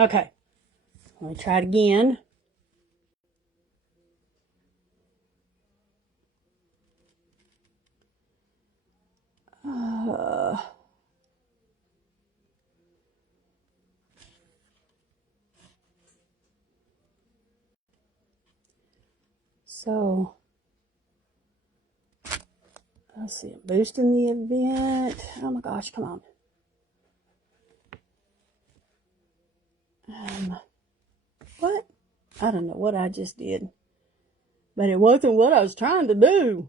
Okay, let me try it again. So, let's see, I'm boosting the event. Oh my gosh, come on. What? I don't know what I just did. But it wasn't what I was trying to do.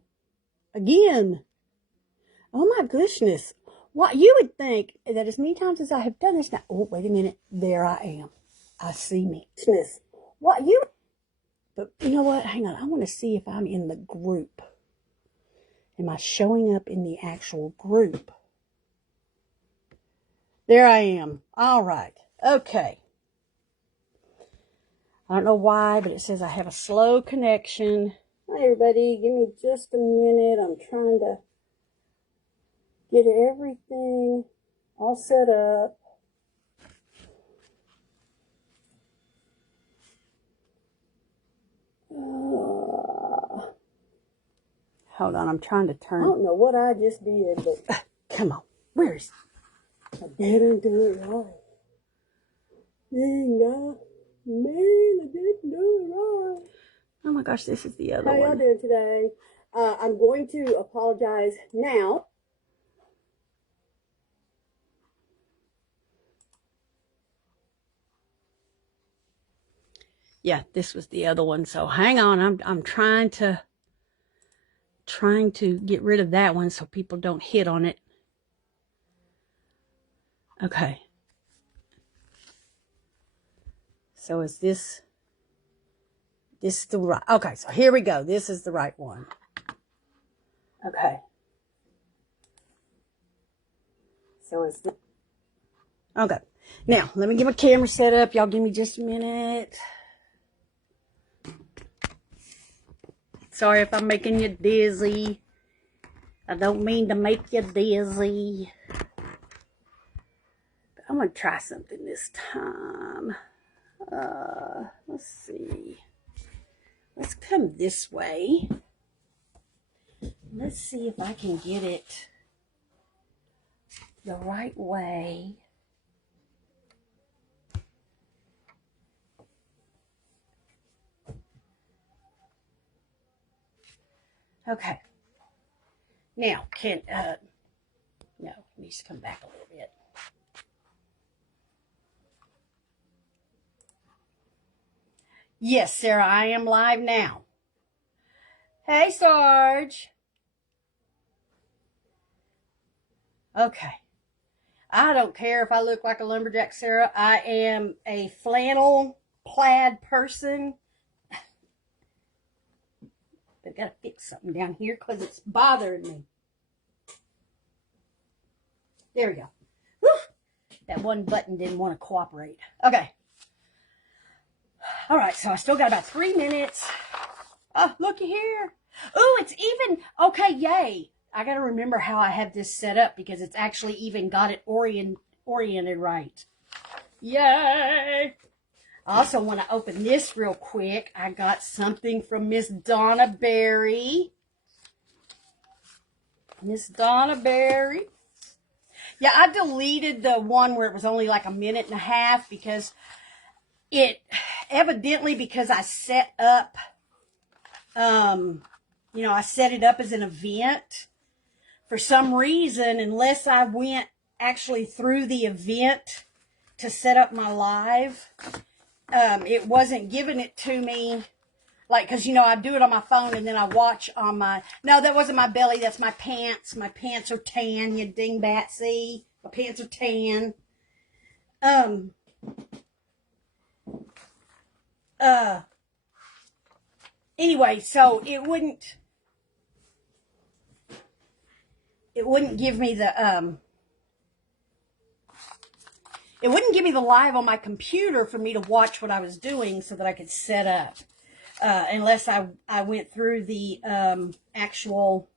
Again. Oh my goodness. What you would think that as many times as I have done this now. Oh, wait a minute. There I am. I see me. What you... But you know what? Hang on. I want to see if I'm in the group. Am I showing up in the actual group? There I am. All right. Okay. I don't know why, but it says I have a slow connection. Hi, everybody. Give me just a minute. I'm trying to get everything all set up. Hold on, I'm trying to turn. I don't know what I just did, but come on. Where is it? I didn't do it right. Man, I didn't do it right. Oh my gosh, this is the other one. How y'all doing today? I'm going to apologize now. Yeah, this was the other one. So hang on, I'm trying to get rid of that one so people don't hit on it. Okay. So is this the right? Okay, so here we go. This is the right one. Okay. So is the... Okay. Now, let me get my camera set up. Y'all give me just a minute. Sorry if I'm making you dizzy. I don't mean to make you dizzy. But I'm going to try something this time. Let's see. Let's come this way. Let's see if I can get it the right way. Okay. Now, no, it needs to come back a little bit. Yes, Sarah, I am live now. Hey, Sarge. Okay. I don't care if I look like a lumberjack, Sarah. I am a flannel plaid person. I've got to fix something down here because it's bothering me. There we go. Whew. That one button didn't want to cooperate. Okay. All right, so I still got about 3 minutes. Oh, looky here. Oh, it's even. Okay, yay. I got to remember how I have this set up because it's actually even got it oriented right. Yay. I also want to open this real quick. I got something from Miss Donna Berry. Miss Donna Berry. Yeah, I deleted the one where it was only like a minute and a half because evidently because I set up, I set it up as an event. For some reason, unless I went actually through the event to set up my live, it wasn't giving it to me. Like, because, I do it on my phone and then I watch on my... No, that wasn't my belly. That's my pants. My pants are tan, you dingbat. See? My pants are tan. Anyway, so it wouldn't give me the... It wouldn't give me the live on my computer for me to watch what I was doing so that I could set up. Unless I went through the actual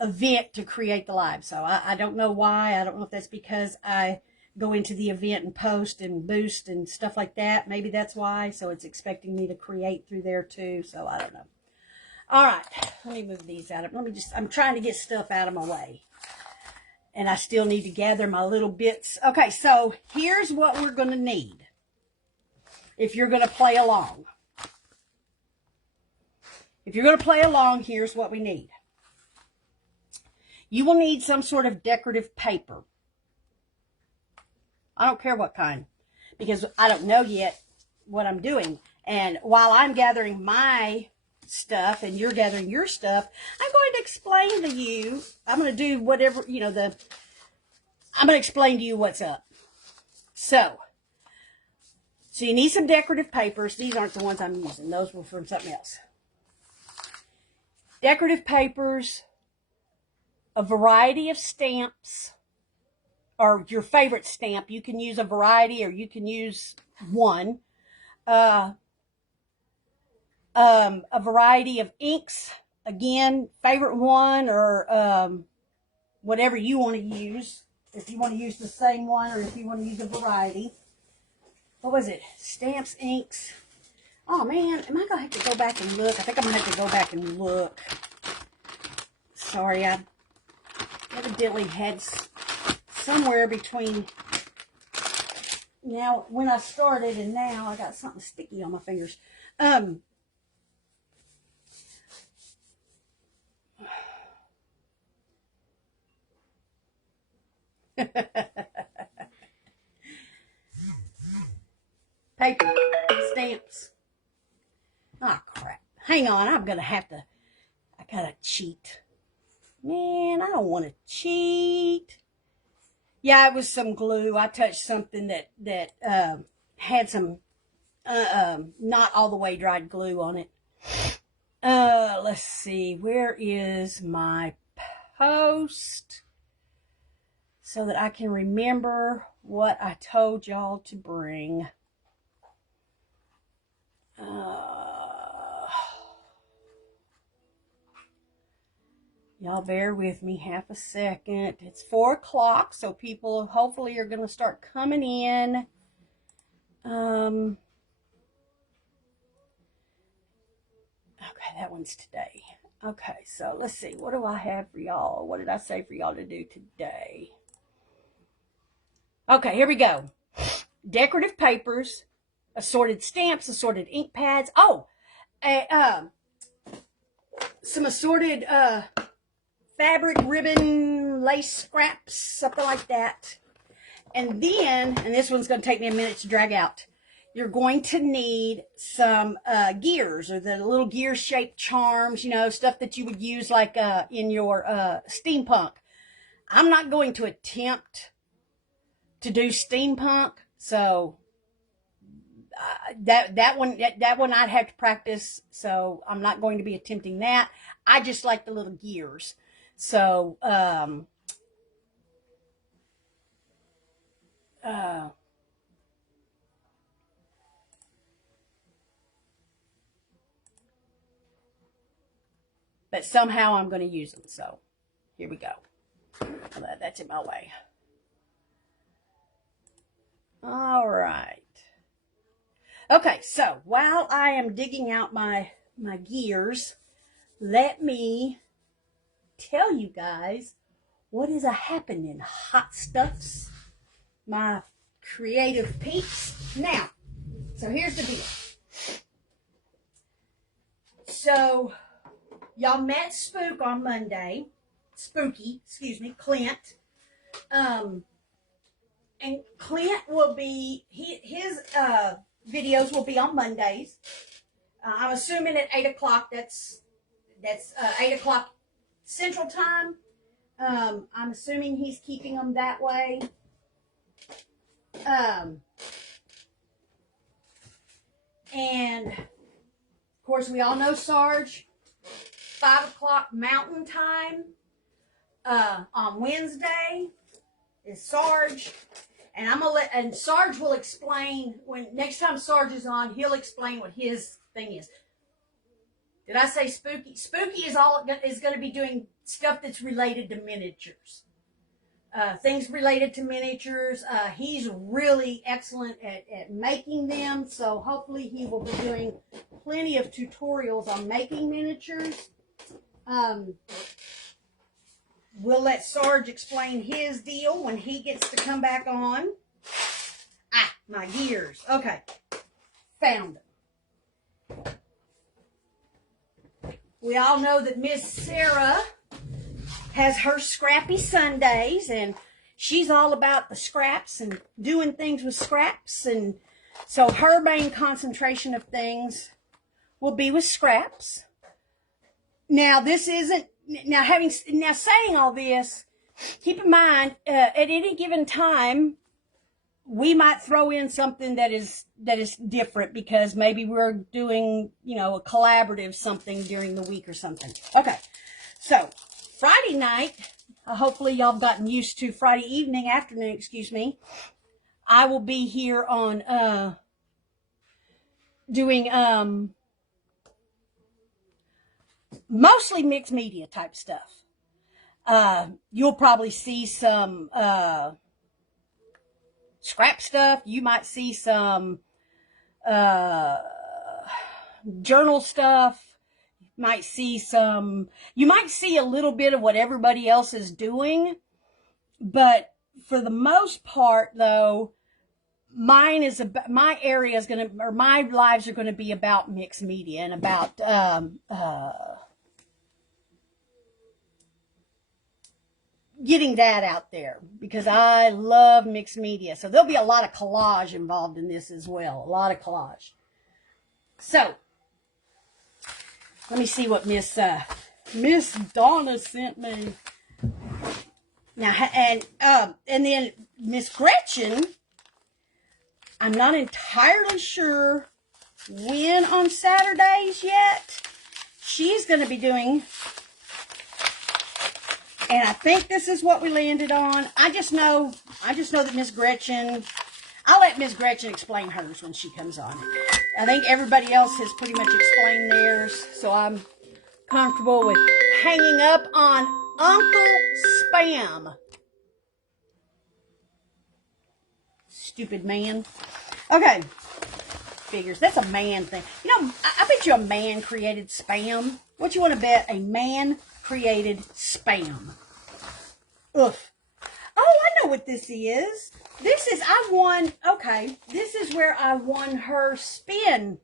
event to create the live. So I don't know why. I don't know if that's because I go into the event and post and boost and stuff like that. Maybe that's why. So it's expecting me to create through there too. So I don't know. All right, let me move these out. I'm trying to get stuff out of my way. And I still need to gather my little bits. Okay, so here's what we're going to need if you're going to play along. If you're going to play along, here's what we need. You will need some sort of decorative paper. I don't care what kind, because I don't know yet what I'm doing. And while I'm gathering my stuff and you're gathering your stuff, I'm going to explain to you, I'm going to do whatever, I'm going to explain to you what's up. So you need some decorative papers. These aren't the ones I'm using. Those were from something else. Decorative papers, a variety of stamps, or your favorite stamp. You can use a variety or you can use one. A variety of inks, again, favorite one, or whatever you want to use. If you want to use the same one, or if you want to use a variety. What was it? Stamps, inks. Oh man, am I going to have to go back and look? I think I'm going to have to go back and look. Sorry, I evidently had somewhere between now, when I started and now, I got something sticky on my fingers. Paper, stamps. Ah, crap. Hang on, I gotta cheat. Man, I don't want to cheat. Yeah, it was some glue. I touched something that had some not all the way dried glue on it. Let's see. Where is my post? So that I can remember what I told y'all to bring. Y'all bear with me half a second. It's 4 o'clock, so people hopefully are going to start coming in. Okay, that one's today. Okay, so let's see. What do I have for y'all? What did I say for y'all to do today? Okay, here we go. Decorative papers, assorted stamps, assorted ink pads. Oh, some assorted fabric, ribbon, lace scraps, something like that. And then, and this one's going to take me a minute to drag out, you're going to need some gears, or the little gear-shaped charms, stuff that you would use like in your steampunk. I'm not going to attempt to do steampunk, so that one I'd have to practice, so I'm not going to be attempting that. I just like the little gears. So but somehow I'm going to use them. So here we go. That's in my way. All right. Okay, so while I am digging out my gears, let me tell you guys what is a happening, hot stuffs, my creative peeps. Now, so here's the deal. So y'all met Spooky on Monday. Clint. And Clint will be, his videos will be on Mondays. I'm assuming at 8 o'clock. That's 8 o'clock Central Time. I'm assuming he's keeping them that way. And of course, we all know Sarge, 5 o'clock Mountain Time on Wednesday is Sarge. And and Sarge will explain when next time Sarge is on, he'll explain what his thing is. Did I say Spooky? Spooky is going to be doing stuff that's related to miniatures. things related to miniatures. He's really excellent at making them, so hopefully he will be doing plenty of tutorials on making miniatures. We'll let Sarge explain his deal when he gets to come back on. Ah, my gears. Okay, found them. We all know that Miss Sarah has her scrappy Sundays, and she's all about the scraps and doing things with scraps, and so her main concentration of things will be with scraps. Now, this isn't, now saying all this, keep in mind, at any given time, we might throw in something that is different because maybe we're doing, a collaborative something during the week or something. Okay, so Friday night, hopefully y'all have gotten used to Friday afternoon, excuse me. I will be here on doing mostly mixed media type stuff. You'll probably see some scrap stuff. You might see some journal stuff. You might see a little bit of what everybody else is doing. But for the most part, though, my lives are going to be about mixed media and about getting that out there because I love mixed media. So there'll be a lot of collage involved in this as well. A lot of collage. So let me see what Miss Donna sent me. Now, and then Miss Gretchen, I'm not entirely sure when on Saturdays yet. She's going to be doing, and I think this is what we landed on. I just know that Miss Gretchen, I'll let Miss Gretchen explain hers when she comes on. I think everybody else has pretty much explained theirs, so I'm comfortable with hanging up on Uncle Spam. Stupid man. Okay. Figures. That's a man thing. I bet you a man created spam. What you want to bet? A man created spam. Ugh. Oh, I know what this is. This is where I won her spin.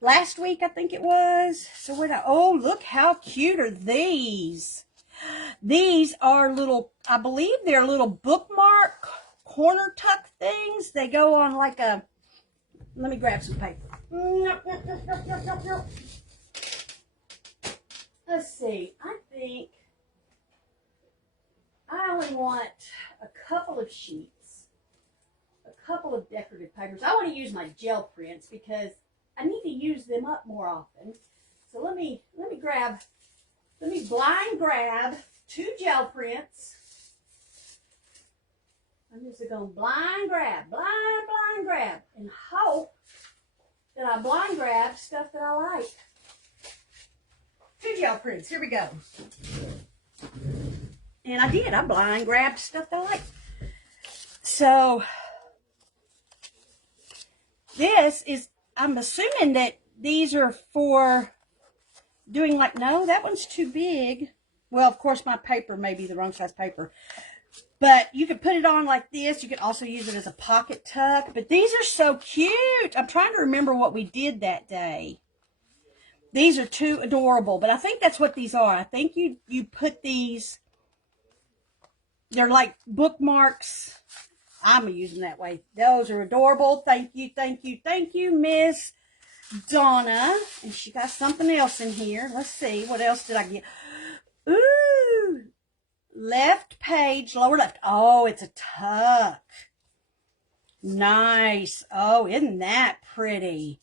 Last week, I think it was. So look how cute are these. These are I believe they're little bookmark corner tuck things. They go on like let me grab some paper. Let's see. I think I only want a couple of sheets, a couple of decorative papers. I want to use my gel prints because I need to use them up more often. So let me blind grab 2 gel prints. I'm just going to blind grab, and hope that I blind grab stuff that I like. 2 gel prints. Here we go. And I did. I blind grabbed stuff that I like. So this is, I'm assuming that these are for doing no, that one's too big. Well, of course, my paper may be the wrong size paper. But you could put it on like this. You could also use it as a pocket tuck. But these are so cute. I'm trying to remember what we did that day. These are too adorable. But I think that's what these are. I think you put these, they're like bookmarks. I'm going to use them that way. Those are adorable. Thank you, Miss Donna. And she got something else in here. Let's see. What else did I get? Ooh. Left page, lower left. Oh, it's a tuck. Nice. Oh, isn't that pretty?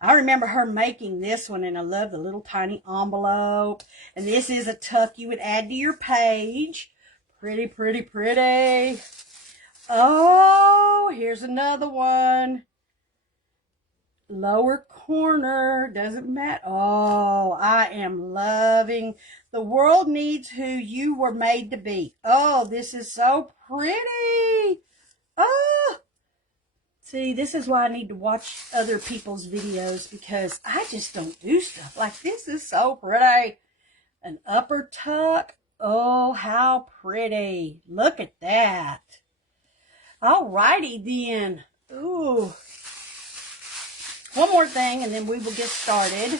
I remember her making this one, and I love the little tiny envelope. And this is a tuck you would add to your page. Pretty, pretty, pretty. Oh, here's another one. lower corner. Doesn't matter. Oh, I am loving. The world needs who you were made to be. Oh, this is so pretty. Oh, see, this is why I need to watch other people's videos, because I just don't do stuff like this. This is so pretty. An upper tuck. Oh, how pretty. Look at that. Alrighty then. Ooh. One more thing, and then we will get started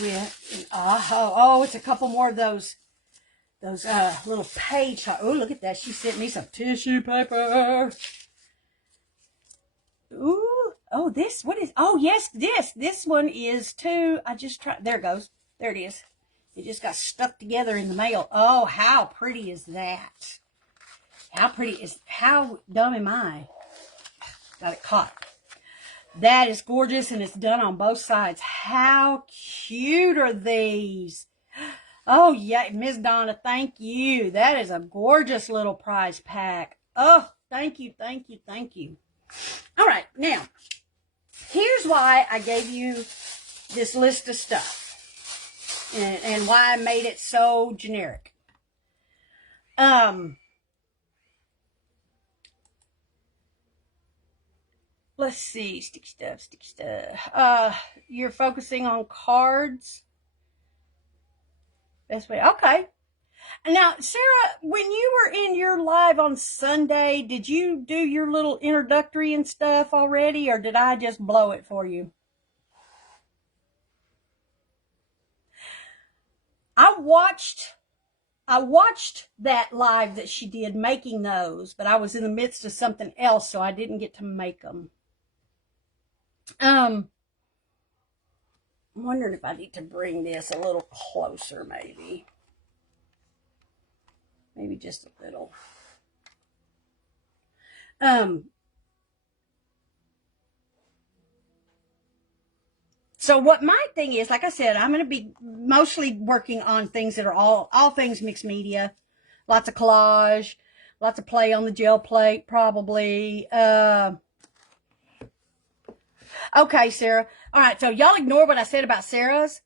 with, it's a couple more of those little page. Oh, look at that. She sent me some tissue paper. Ooh. Oh, what is, oh, yes, this one is too. I just tried, there it goes. There it is. It just got stuck together in the mail. Oh, how pretty is that? How dumb am I? Got it caught. That is gorgeous, and it's done on both sides. How cute are these? Oh, yeah, Miss Donna, thank you. That is a gorgeous little prize pack. Oh, thank you, thank you, thank you. All right, now, here's why I gave you this list of stuff and why I made it so generic. Let's see, sticky stuff. You're focusing on cards. Best way, okay. Now, Sarah, when you were in your live on Sunday, did you do your little introductory and stuff already, or did I just blow it for you? I watched that live that she did making those, but I was in the midst of something else, so I didn't get to make them. I'm wondering if I need to bring this a little closer, maybe. Maybe just a little. So what my thing is, like I said, I'm going to be mostly working on things that are all things mixed media. Lots of collage, lots of play on the gel plate, probably. Okay, Sarah. All right, so y'all ignore what I said about Sarah's.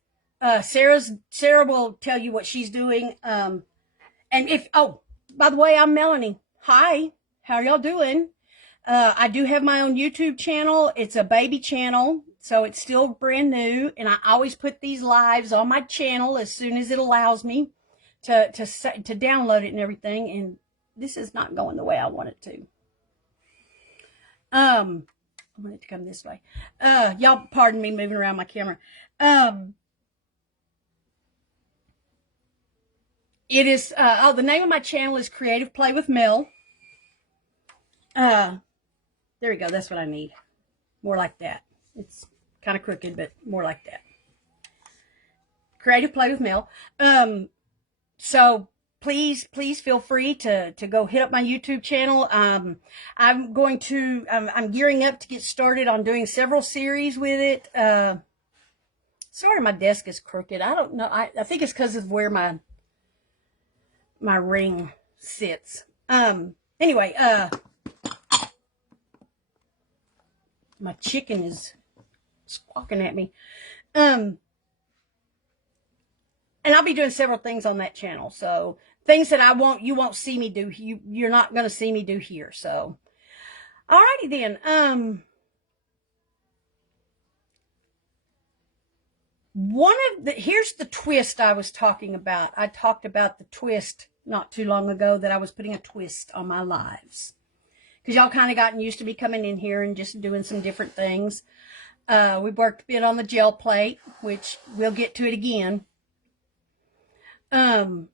Sarah will tell you what she's doing. And by the way, I'm Melanie. Hi, how are y'all doing? I do have my own YouTube channel. It's a baby channel, so it's still brand new, and I always put these lives on my channel as soon as it allows me to download it and everything. And this is not going the way I want it to. I want it to come this way. Y'all pardon me moving around my camera. It is, the name of my channel is Creative Play with Mel. There we go. That's what I need. More like that. It's kind of crooked, but more like that. Creative Play with Mel. So please feel free to go hit up my YouTube channel. I'm gearing up to get started on doing several series with it. Sorry, my desk is crooked. I don't know. I think it's because of where my ring sits. Anyway, my chicken is squawking at me. And I'll be doing several things on that channel. So things that you won't see me do. You're not going to see me do here. So, alrighty then. Here's the twist I was talking about. I talked about the twist not too long ago, that I was putting a twist on my lives. Because y'all kind of gotten used to me coming in here and just doing some different things. We worked a bit on the gel plate, which we'll get to it again. I'm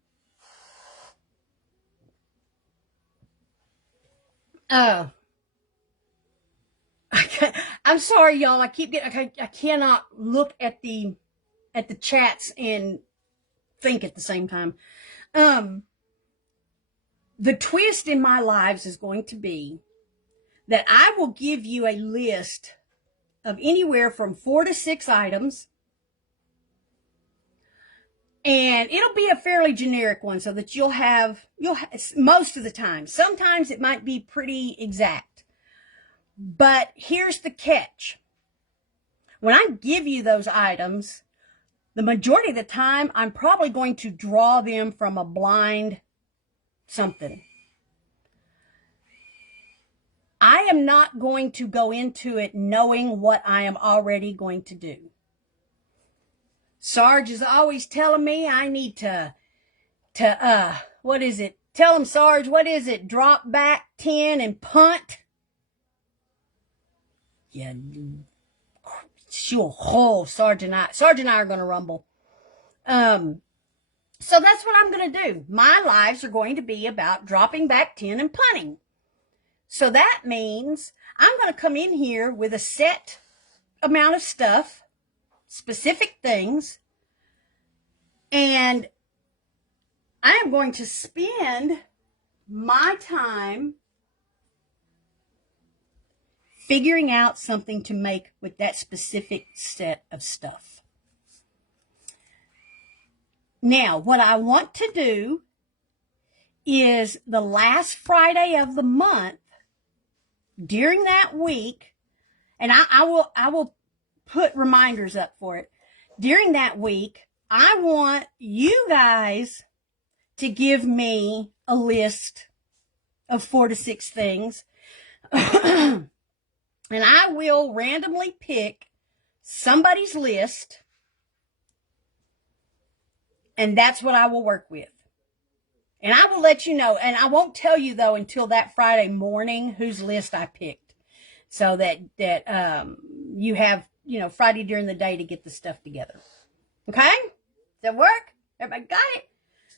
sorry, y'all. I cannot look at the chats and think at the same time. The twist in my lives is going to be that I will give you a list of anywhere from 4 to 6 items. And it'll be a fairly generic one, so that you'll have most of the time. Sometimes it might be pretty exact. But here's the catch. when I give you those items, the majority of the time, I'm probably going to draw them from a blind something. I am not going to go into it knowing what I am already going to do. Sarge is always telling me I need to what is it? Tell him, Sarge, what is it? Drop back 10 and punt? Yeah. Sure. Oh, Sarge and I are going to rumble. So that's what I'm going to do. My lives are going to be about dropping back 10 and punting. So that means I'm going to come in here with a set amount of stuff, specific things, and I am going to spend my time figuring out something to make with that specific set of stuff. Now, what I want to do is the last Friday of the month, during that week, and I will put reminders up for it. During that week, I want you guys to give me a list of 4 to 6 things. And I will randomly pick somebody's list, and that's what I will work with. And I will let you know, and I won't tell you, though, until that Friday morning whose list I picked, so that you have, Friday during the day to get the stuff together. Okay? Does that work? Everybody got it?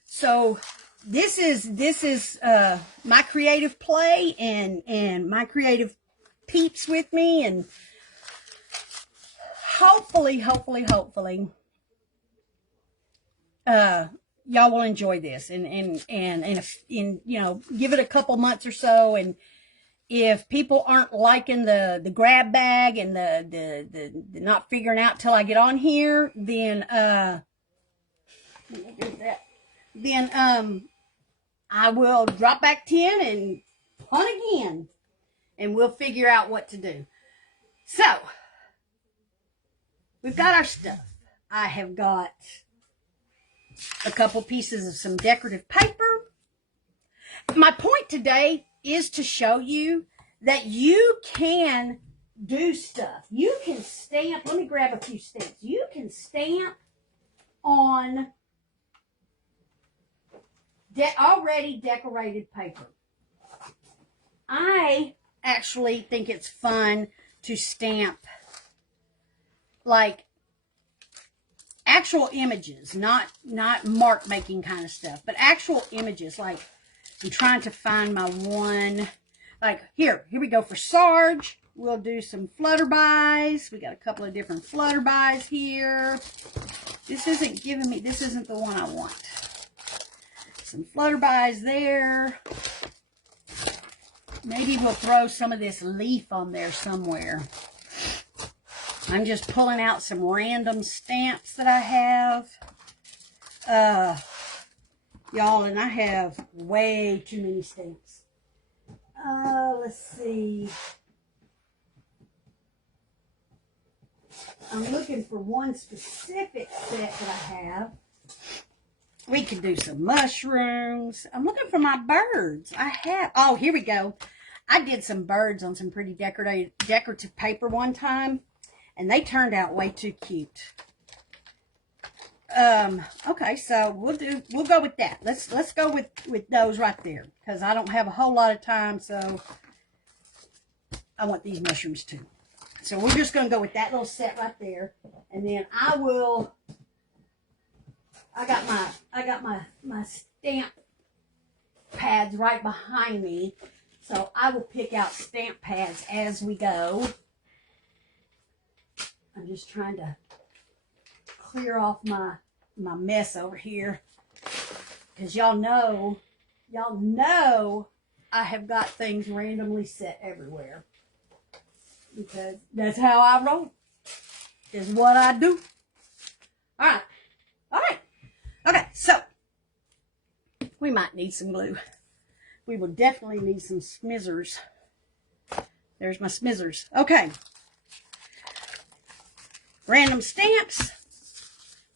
So this is my creative play and my creative peeps with me, and hopefully y'all will enjoy this and give it a couple months or so, and if people aren't liking the grab bag and the not figuring out till I get on here, then I will drop back 10 and punt again, and we'll figure out what to do. So we've got our stuff. I have got a couple pieces of some decorative paper. My point today is to show you that you can do stuff. You can stamp. Let me grab a few stamps. You can stamp on already decorated paper. I actually think it's fun to stamp like actual images, not mark making kind of stuff, but actual images. Like, I'm trying to find my one. Like, here we go. For Sarge, we'll do some flutterbys. We got a couple of different flutterbys here. This isn't giving me, this isn't the one I want. Some flutterbys there. Maybe we'll throw some of this leaf on there somewhere. I'm just pulling out some random stamps that I have. Y'all, and I have way too many stamps. Let's see. I'm looking for one specific set that I have. We could do some mushrooms. I'm looking for my birds. Oh, here we go. I did some birds on some pretty decorative paper one time, and they turned out way too cute. Okay, so we'll go with that. Let's go with those right there, because I don't have a whole lot of time, so I want these mushrooms too. So we're just going to go with that little set right there, and then I got my stamp pads right behind me, so I will pick out stamp pads as we go. I'm just trying to clear off my mess over here, because y'all know I have got things randomly set everywhere, because that's how I roll. Is what I do. All right. Okay, so we might need some glue. We will definitely need some smizzers. There's my smizzers. Okay. random stamps,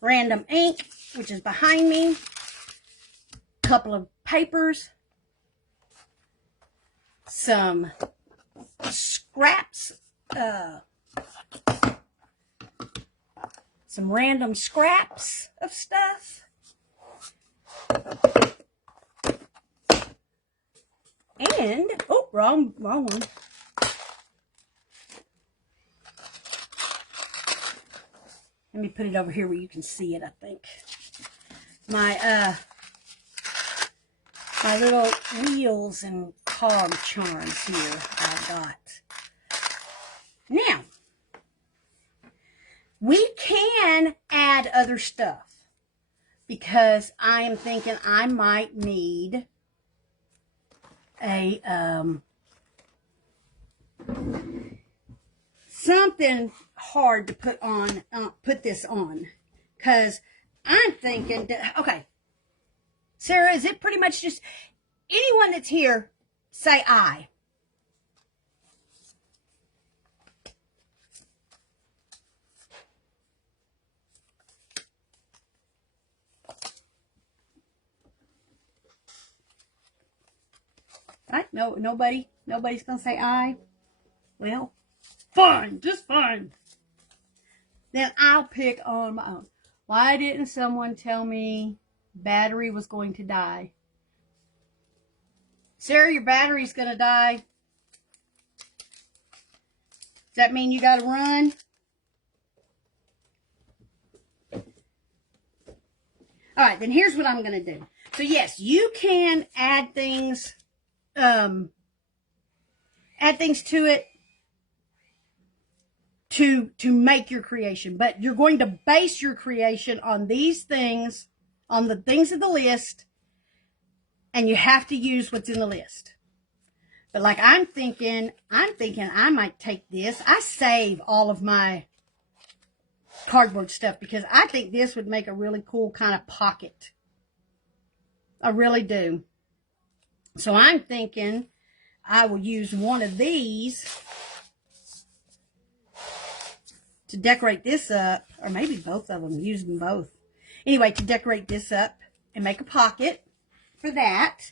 random ink, which is behind me, a couple of papers, some scraps, some random scraps of stuff, and, oh, wrong one. Let me put it over here where you can see it, I think. My little wheels and cog charms here I've got. Now, we can add other stuff because I am thinking I might need a, something hard to put this on, because I'm thinking that, okay, Sarah, is it pretty much just anyone that's here say I? Right? No, nobody's gonna say I. Well, fine, just fine. Then I'll pick on my own. Why didn't someone tell me battery was going to die? Sarah, your battery's going to die. Does that mean you got to run? All right, then here's what I'm going to do. So yes, you can add things to it to make your creation, but you're going to base your creation on these things, on the things of the list, and you have to use what's in the list. But like I'm thinking I might take this. I save all of my cardboard stuff because I think this would make a really cool kind of pocket. I really do. So I'm thinking I will use one of these to decorate this up, or maybe both of them, use them both. Anyway, to decorate this up and make a pocket for that.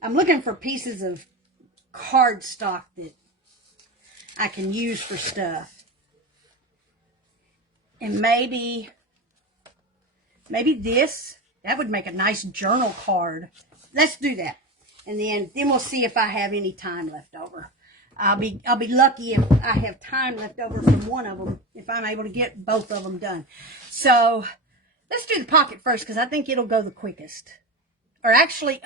I'm looking for pieces of cardstock that I can use for stuff. And maybe this, that would make a nice journal card. Let's do that. And then we'll see if I have any time left over. I'll be lucky if I have time left over from one of them, if I'm able to get both of them done. So let's do the pocket first, because I think it'll go the quickest. Or actually,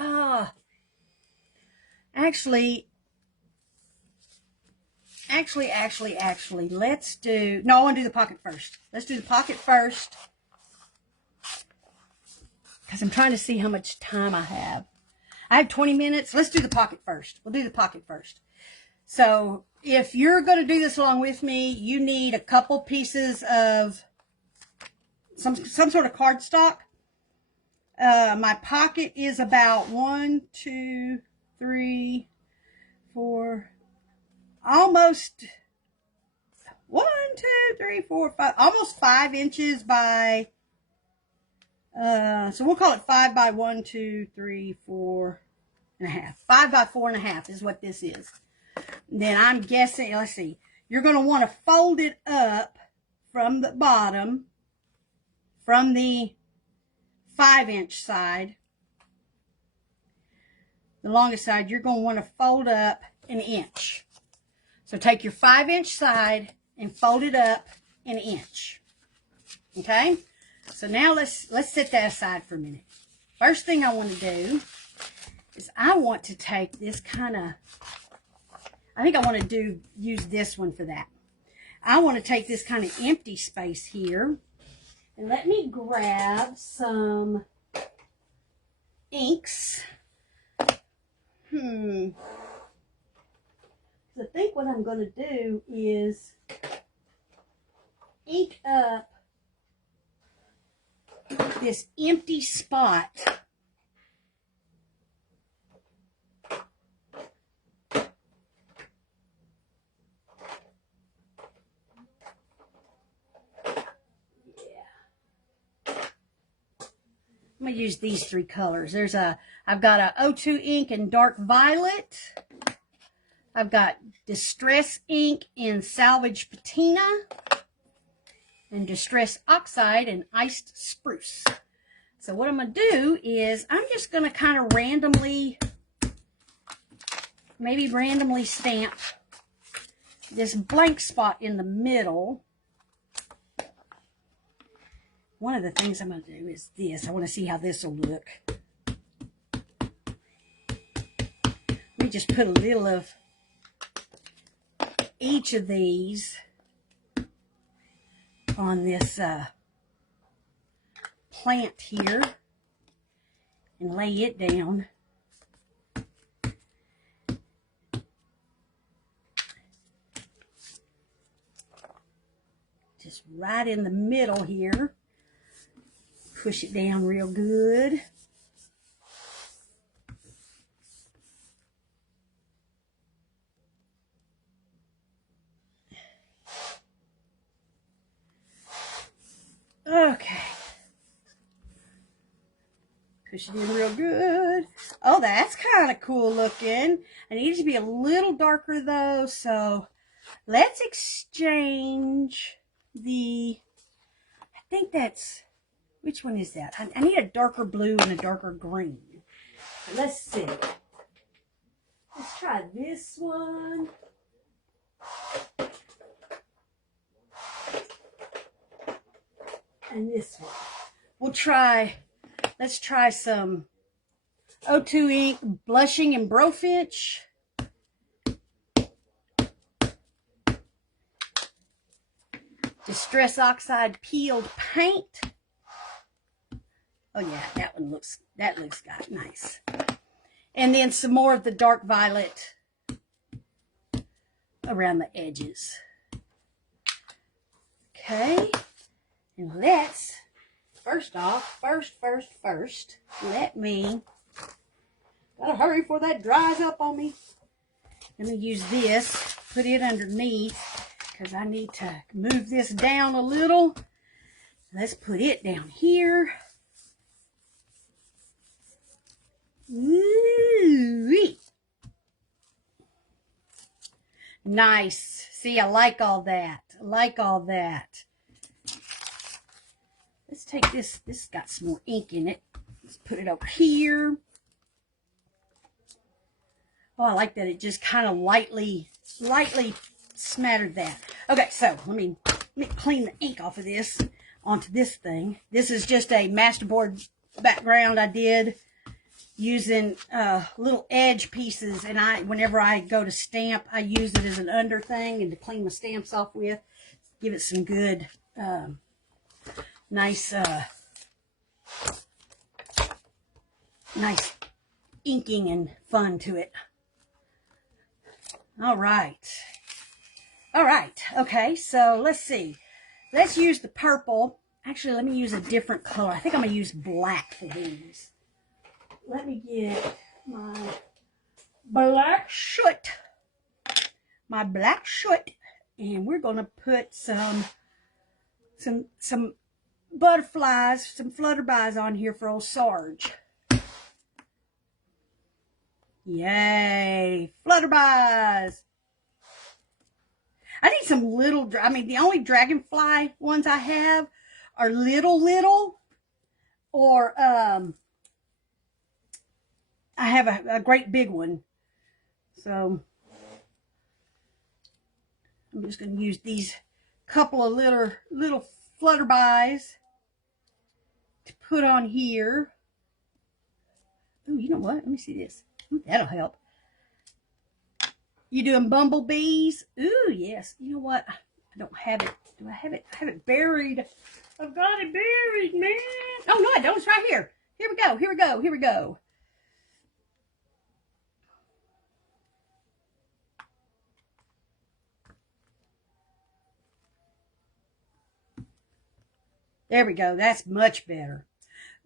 let's do, no, I want to do the pocket first. Let's do the pocket first, because I'm trying to see how much time I have. I have 20 minutes. Let's do the pocket first. We'll do the pocket first. So if you're going to do this along with me, you need a couple pieces of some sort of cardstock. My pocket is about 1, 2, 3, 4, almost 1, 2, 3, 4, 5, almost 5 inches by, so we'll call it 5 by 1, 2, 3, 4 and a half. 5 by 4 and a half is what this is. Then I'm guessing, let's see, you're going to want to fold it up from the bottom, from the 5-inch side, the longest side, you're going to want to fold up 1 inch. So take your 5-inch side and fold it up 1 inch. Okay? So now let's set that aside for a minute. First thing I want to do is I want to take this kind of, I think I want to use this one for that. I want to take this kind of empty space here, and let me grab some inks. I think what I'm going to do is ink up this empty spot I'm going to use these three colors. I've got a O2 ink in dark violet. I've got Distress ink in salvage patina. And Distress oxide in iced spruce. So what I'm going to do is I'm just going to kind of randomly, maybe randomly stamp this blank spot in the middle. One of the things I'm going to do is this. I want to see how this will look. Let me just put a little of each of these on this plant here and lay it down. Just right in the middle here. Push it down real good. Okay. Push it in real good. Oh, that's kind of cool looking. I need it to be a little darker though, so let's exchange the, I think that's, which one is that? I need a darker blue and a darker green. Let's see. Let's try this one. And this one. Let's try some O2 ink blushing and Brofinch. Distress oxide peeled paint. Oh yeah, that looks nice. And then some more of the dark violet around the edges. Okay. And let's, first, let me, gotta hurry before that dries up on me. Let me use this, put it underneath, because I need to move this down a little. Let's put it down here. Ooh-wee. Nice. See, I like all that. I like all that. Let's take this. This got some more ink in it. Let's put it over here. Oh, I like that. It just kind of lightly smattered that. Okay, so let me clean the ink off of this onto this thing. This is just a masterboard background I did using little edge pieces, and whenever I go to stamp, I use it as an under thing and to clean my stamps off with, give it some good nice inking and fun to it. All right, okay, so let's see, let's use the purple. Actually, let me use a different color. I think I'm gonna use black for these. Let me get my black soot. And we're gonna put some butterflies, some flutterbys on here for old Sarge. Yay, flutterbys. I need some little, I mean, the only dragonfly ones I have are little, or I have a great big one. So I'm just going to use these couple of little flutterbys to put on here. Oh, you know what? Let me see this. Ooh, that'll help. You doing bumblebees? Ooh, yes. You know what? I don't have it. Do I have it? I have it buried. I've got it buried, man. Oh, no, I don't. It's right here. Here we go. Here we go. Here we go. There we go. That's much better.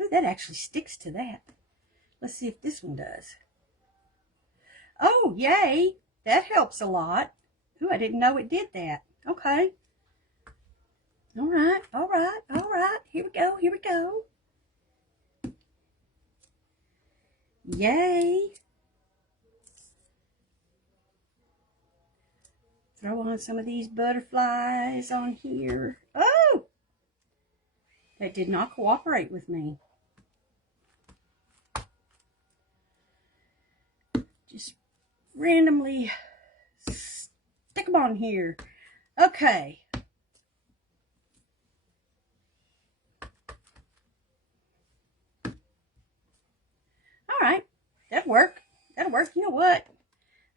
Ooh, that actually sticks to that. Let's see if this one does. Oh, yay. That helps a lot. Ooh, I didn't know it did that. Okay. All right. Here we go. Yay. Throw on some of these butterflies on here. Oh! That did not cooperate with me. Just randomly stick them on here. Okay. All right. That'll work. That'll work. You know what?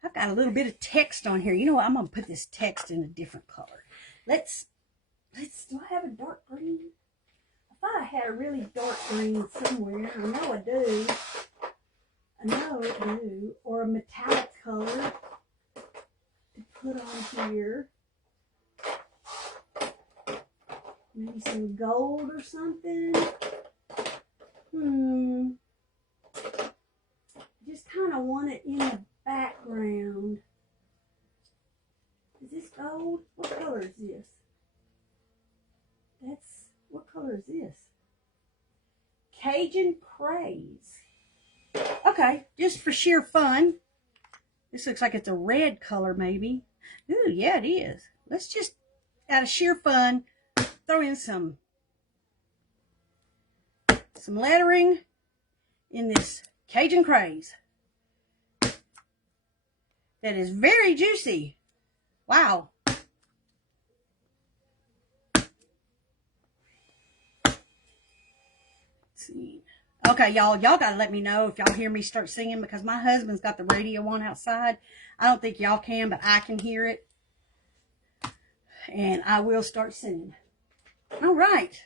I've got a little bit of text on here. You know what? I'm going to put this text in a different color. Do I have a dark green? I thought I had a really dark green somewhere. I know I do. I know I do. Or a metallic color to put on here. Maybe some gold or something. Just kind of want it in the background. Is this gold? What color is this? What color is this? Cajun Craze. Okay, just for sheer fun. This looks like it's a red color maybe. Ooh, yeah, it is. Let's just, out of sheer fun, throw in some lettering in this Cajun Craze. That is very juicy. Wow. Let's see. Okay, y'all gotta let me know if y'all hear me start singing, because my husband's got the radio on outside. I don't think y'all can, but I can hear it. And I will start singing. All right.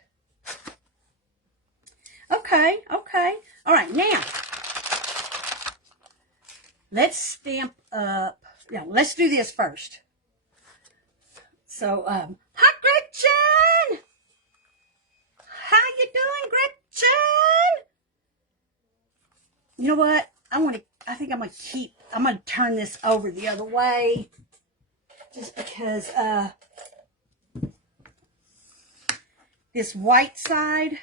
Okay. All right, now let's stamp up. Yeah, let's do this first. So, hi Gretchen! How you doing, Gretchen? You know what? I think I'm gonna turn this over the other way. Just because this white side,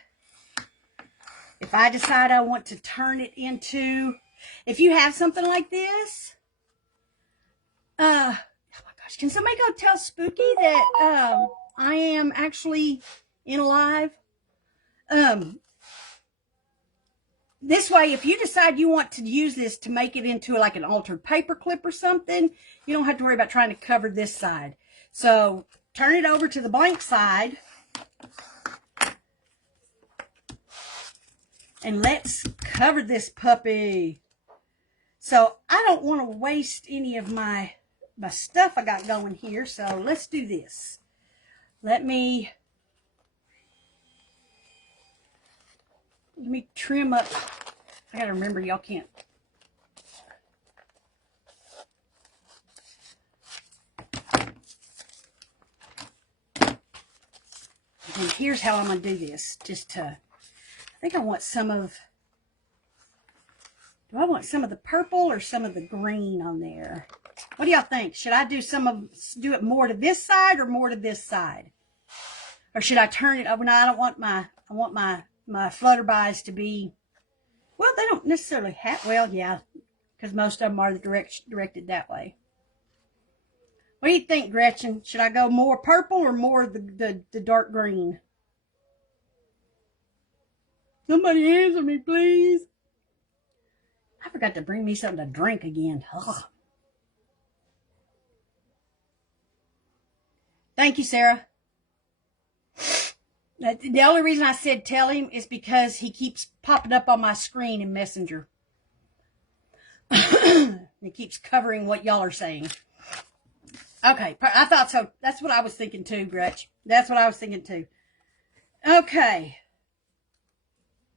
if I decide I want to turn it into, if you have something like this, oh my gosh, can somebody go tell Spooky that I am actually in live? This way, if you decide you want to use this to make it into like an altered paper clip or something, you don't have to worry about trying to cover this side. So turn it over to the blank side. And let's cover this puppy. So I don't want to waste any of my stuff I got going here. So let's do this. Let me trim up. I gotta remember, y'all can't. And here's how I'm gonna do this. I think I want some of, do I want some of the purple or some of the green on there? What do y'all think? Should I do do it more to this side or more to this side? Or should I turn it over? No, I want my flutterbys to be, well, they don't necessarily have, well, yeah, because most of them are directed that way. What do you think, Gretchen? Should I go more purple or more the dark green? Somebody answer me, please. I forgot to bring me something to drink again. Ugh. Thank you, Sarah. The only reason I said tell him is because he keeps popping up on my screen in Messenger. It keeps covering what y'all are saying. Okay, I thought so. That's what I was thinking too, Gretch. That's what I was thinking too. Okay.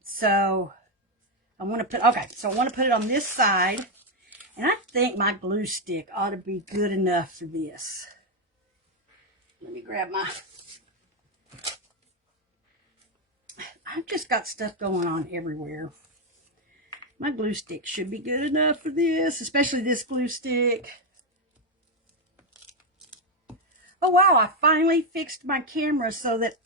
So I want to put it on this side. And I think my glue stick ought to be good enough for this. Let me grab I've just got stuff going on everywhere. My glue stick should be good enough for this, especially this glue stick. Oh wow, I finally fixed my camera so that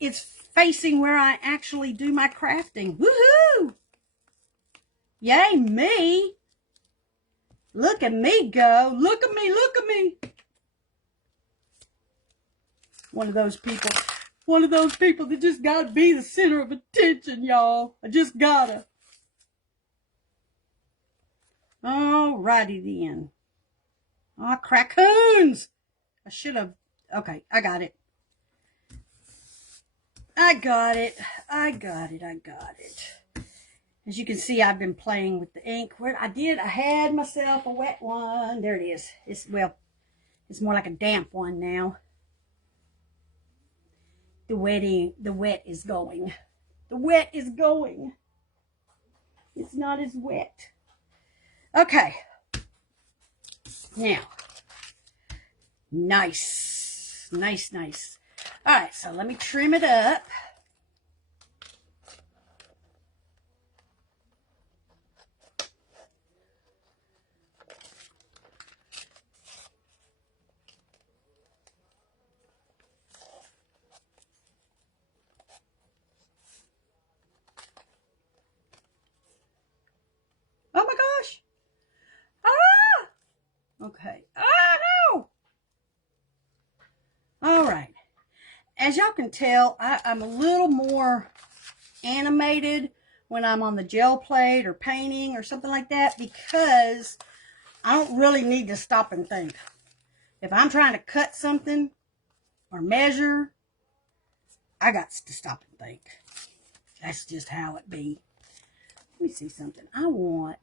it's facing where I actually do my crafting. Woohoo! Yay, me! Look at me go. Look at me, look at me. One of those people that just gotta be the center of attention, y'all. I just gotta. Alrighty then. Aw, crackoons! I should have. Okay, I got it. I got it. As you can see, I've been playing with the ink. I had myself a wet one. There it is. It's more like a damp one now. The wet is going. The wet is going. It's not as wet. Okay. Now. Nice. All right, so let me trim it up. Oh my gosh. Ah! Okay. Ah, no! All right. As y'all can tell, I'm a little more animated when I'm on the gel plate or painting or something like that because I don't really need to stop and think. If I'm trying to cut something or measure, I got to stop and think. That's just how it be. Let me see something. I want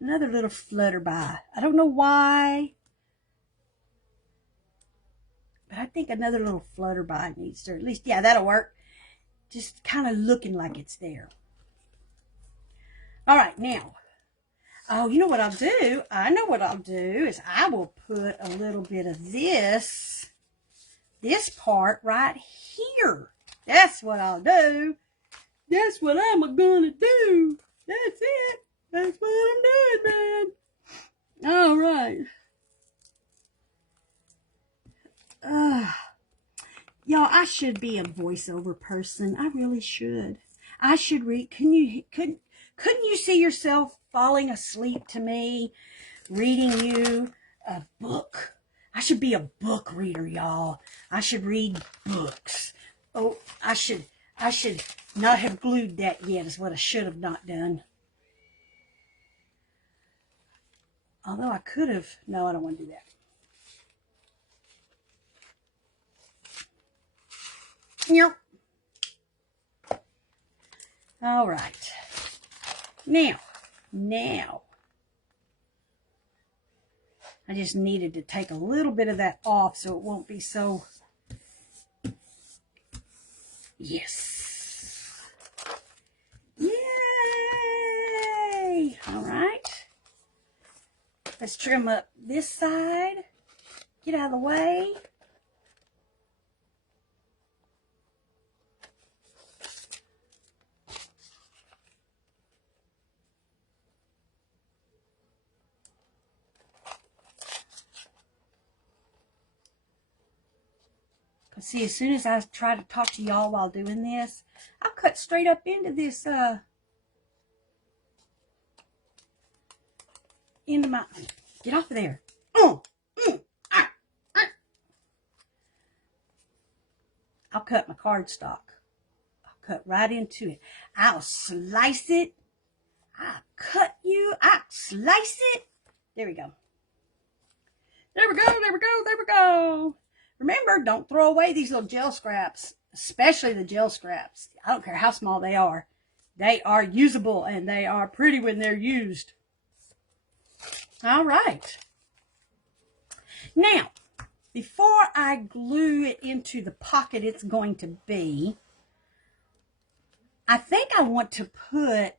another little flutterby. I don't know why, but I think another little flutterby needs to, at least, yeah, that'll work. Just kind of looking like it's there. All right, now, oh, you know what I'll do? I know what I'll do is I will put a little bit of this part right here. That's what I'll do. That's what I'm gonna do. That's it. That's what I'm doing, man. All right. Y'all, I should be a voiceover person. I really should. I should read. Couldn't you see yourself falling asleep to me, reading you a book? I should be a book reader, y'all. I should read books. Oh, I should not have glued that yet is what I should have not done. Although I could have. No, I don't want to do that. Yep. All right. Now, I just needed to take a little bit of that off so it won't be so. Yes. Yay! All right. Let's trim up this side. Get out of the way. See, as soon as I try to talk to y'all while doing this, I'll cut straight up into this, into my, get off of there. I'll cut my cardstock. I'll cut right into it. I'll slice it. I'll cut you. I'll slice it. There we go. There we go, there we go, there we go. Remember, don't throw away these little gel scraps, especially the gel scraps. I don't care how small they are. They are usable, and they are pretty when they're used. All right. Now, before I glue it into the pocket it's going to be, I think I want to put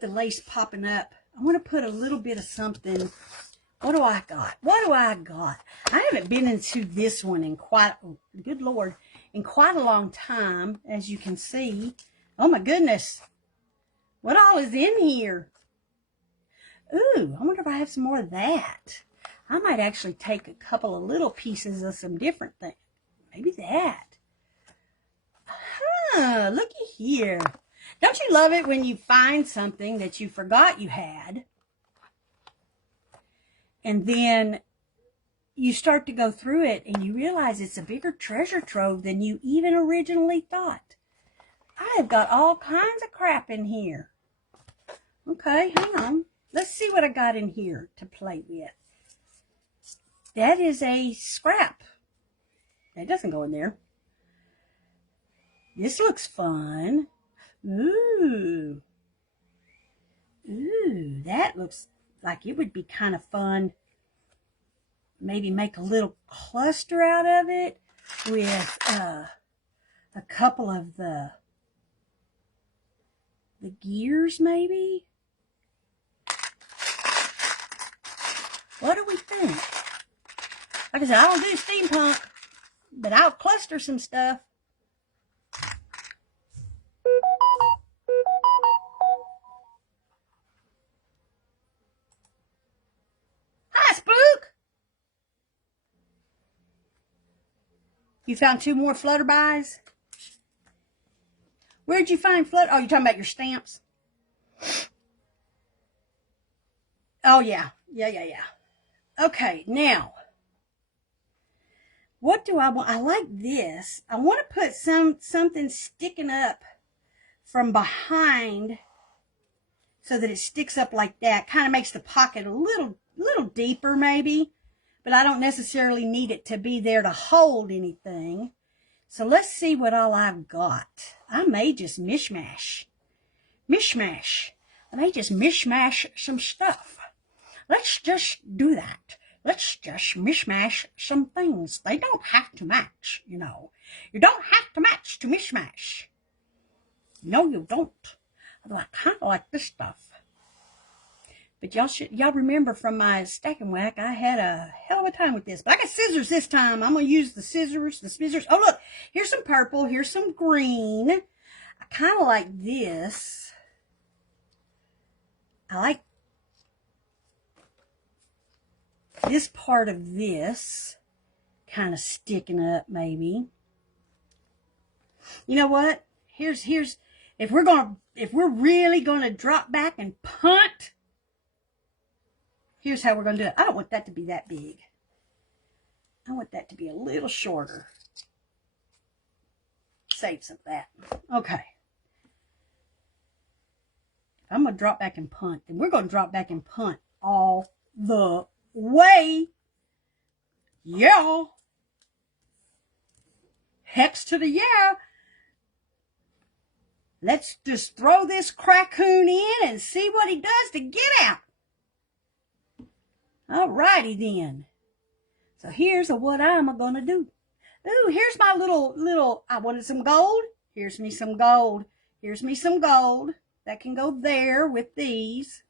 the lace popping up. I want to put a little bit of something. What do I got? What do I got? I haven't been into this one in good Lord, in quite a long time, as you can see. Oh my goodness. What all is in here? Ooh, I wonder if I have some more of that. I might actually take a couple of little pieces of some different things. Maybe that. Huh, looky here. Don't you love it when you find something that you forgot you had, and then you start to go through it and you realize it's a bigger treasure trove than you even originally thought. I have got all kinds of crap in here. Okay, hang on. Let's see what I got in here to play with. That is a scrap. That doesn't go in there. This looks fun. Ooh. Ooh, that looks like it would be kind of fun. Maybe make a little cluster out of it with a couple of the gears, maybe. What do we think? Like I said, I don't do steampunk, but I'll cluster some stuff. Hi, Spook! You found 2 more flutterbys? Where'd you find flutter? Oh, you're talking about your stamps? Oh, yeah. Yeah. Okay, now, what do I want? I like this. I want to put something sticking up from behind so that it sticks up like that. Kind of makes the pocket a little deeper maybe, but I don't necessarily need it to be there to hold anything. So let's see what all I've got. I may just mishmash. I may just mishmash some stuff. Let's just do that. Let's just mishmash some things. They don't have to match, you know. You don't have to match to mishmash. No, you don't. Although I kind of like this stuff. But y'all remember from my stack and whack, I had a hell of a time with this. But I got scissors this time. I'm going to use the scissors. Oh, look. Here's some purple. Here's some green. I kind of like this. I like this part of this kind of sticking up maybe. You know what? Here's if we're really gonna drop back and punt, here's how we're gonna do it. I don't want that to be that big. I want that to be a little shorter. Save some of that. Okay. I'm gonna drop back and punt, and we're gonna drop back and punt all the way. Yeah. Hex to the yeah. Let's just throw this crackoon in and see what he does to get out. Alrighty then. So here's what I'm gonna do. Ooh, here's my little, I wanted some gold. Here's me some gold. Here's me some gold. That can go there with these.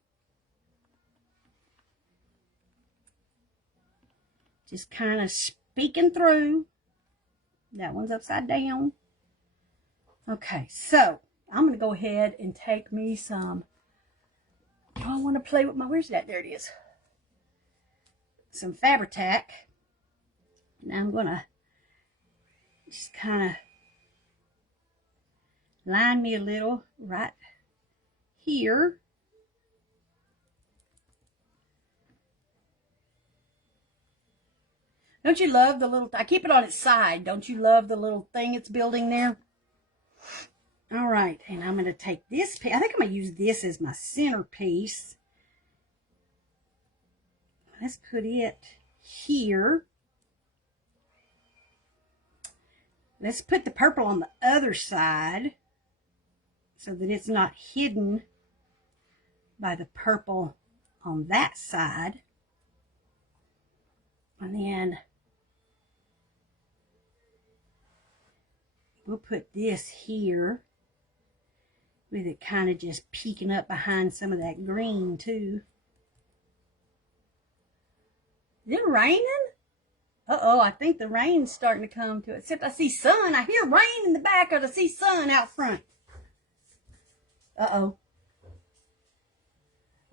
Just kind of speaking through. That one's upside down. Okay, so I'm going to go ahead and take me some. Oh, I want to play with my, where's that? There it is. Some Fabri-Tac. And I'm going to just kind of line me a little right here. Don't you love the little, I keep it on its side. Don't you love the little thing it's building there? All right, and I'm going to take this piece. I think I'm going to use this as my centerpiece. Let's put it here. Let's put the purple on the other side so that it's not hidden by the purple on that side. And then we'll put this here with it kind of just peeking up behind some of that green too. Is it raining? Uh-oh, I think the rain's starting to come to it. Except I see sun. I hear rain in the back, or I see sun out front. Uh-oh.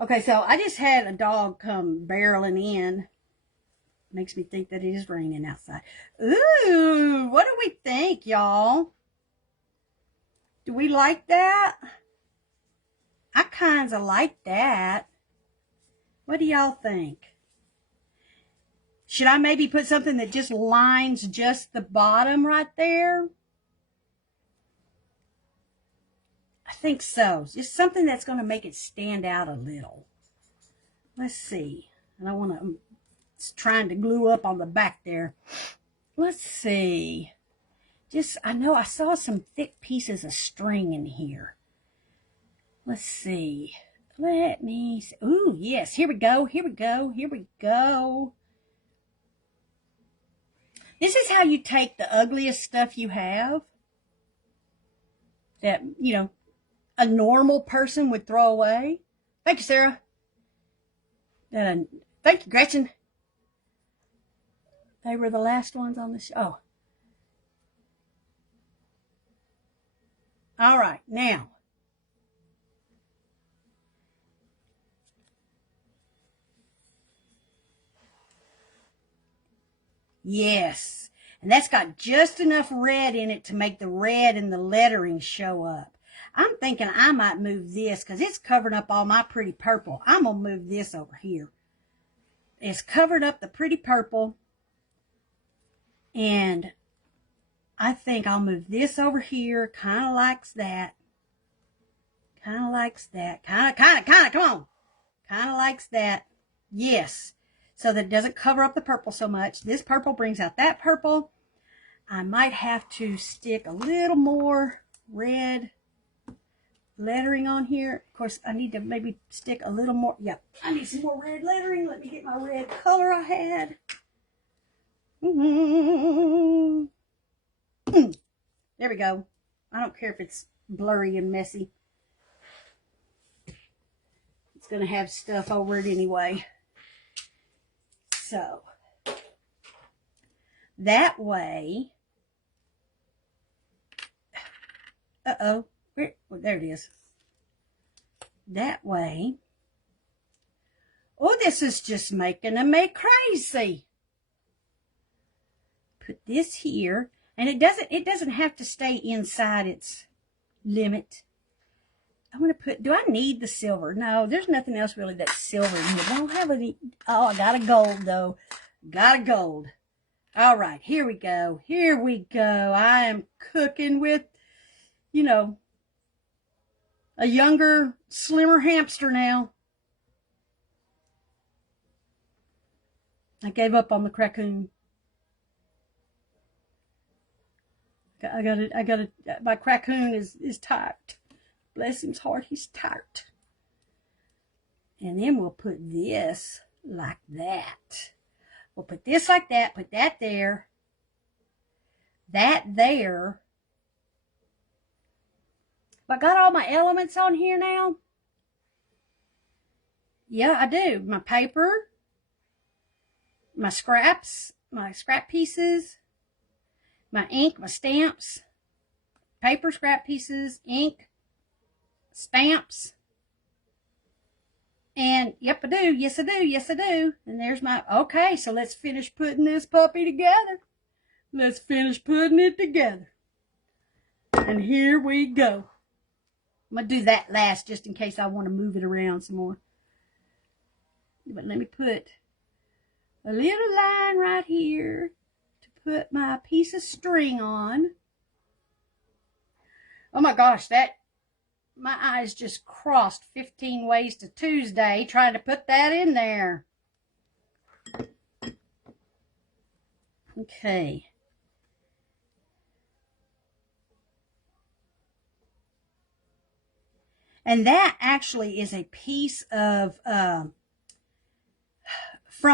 Okay, so I just had a dog come barreling in. Makes me think that it is raining outside. Ooh, what do we think, y'all? Do we like that? I kind of like that. What do y'all think? Should I maybe put something that just lines just the bottom right there? I think so. Just something that's going to make it stand out a little. Let's see. And I want to, it's trying to glue up on the back there. Let's see. Just, I know I saw some thick pieces of string in here. Let's see. Let me see. Ooh, yes. Here we go. Here we go. Here we go. This is how you take the ugliest stuff you have that, you know, a normal person would throw away. Thank you, Sarah. Thank you, Gretchen. They were the last ones on the show. Oh. All right, now. Yes. And that's got just enough red in it to make the red and the lettering show up. I'm thinking I might move this because it's covering up all my pretty purple. I'm going to move this over here. It's covered up the pretty purple. And I think I'll move this over here. Kind of likes that. Kind of likes that. Kind of, come on. Kind of likes that. Yes. So that it doesn't cover up the purple so much. This purple brings out that purple. I might have to stick a little more red lettering on here. Of course, I need to maybe stick a little more. Yep, I need some more red lettering. Let me get my red color I had. There we go. I don't care if it's blurry and messy. It's going to have stuff over it anyway. So, that way, well, there it is. That way, oh, this is just making me crazy. Put this here, and it doesn't have to stay inside its limit. I'm going to put, do I need the silver? No, there's nothing else really that's silver in here. I don't have any. Oh, I got a gold, though. Got a gold. All right, here we go. Here we go. I am cooking with, you know, a younger, slimmer hamster now. I gave up on the raccoon. I got it. My raccoon is tired. Bless his heart, he's tired. And then we'll put this like that. We'll put this like that, put that there, that there. I got all my elements on here now. Yeah, I do. My paper, my scraps, my scrap pieces, my ink, my stamps, paper, scrap pieces, ink, stamps, and yep, I do. Yes, I do. Yes, I do. And there's my, okay, so let's finish putting this puppy together. Let's finish putting it together. And here we go. I'm going to do that last just in case I want to move it around some more. But let me put a little line right here to put my piece of string on. Oh my gosh, my eyes just crossed 15 ways to Tuesday trying to put that in there. Okay. And that actually is a piece of, from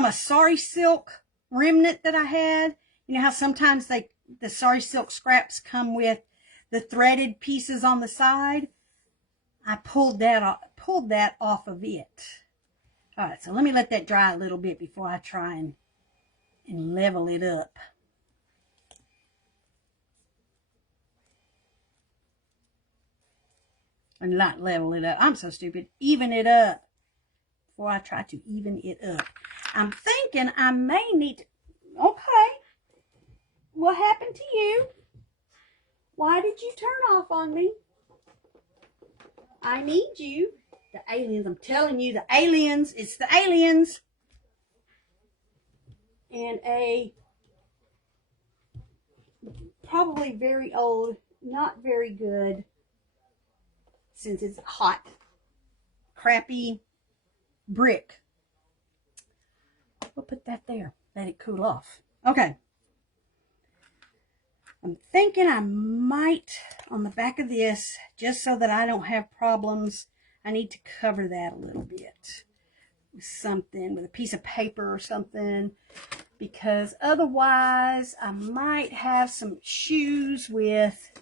a sari silk remnant that I had. You know how sometimes the sari silk scraps come with the threaded pieces on the side? I pulled that off of it. All right, so let me let that dry a little bit before I try and level it up. Or not level it up. I'm so stupid. Even it up before I try to even it up. I'm thinking I may need to... Okay. What happened to you? Why did you turn off on me? I need you. The aliens, I'm telling you, the aliens. It's the aliens. And a probably very old, not very good, since it's hot, crappy brick. We'll put that there. Let it cool off. Okay. I'm thinking I might, on the back of this, just so that I don't have problems, I need to cover that a little bit with something, with a piece of paper or something, because otherwise I might have some shoes with,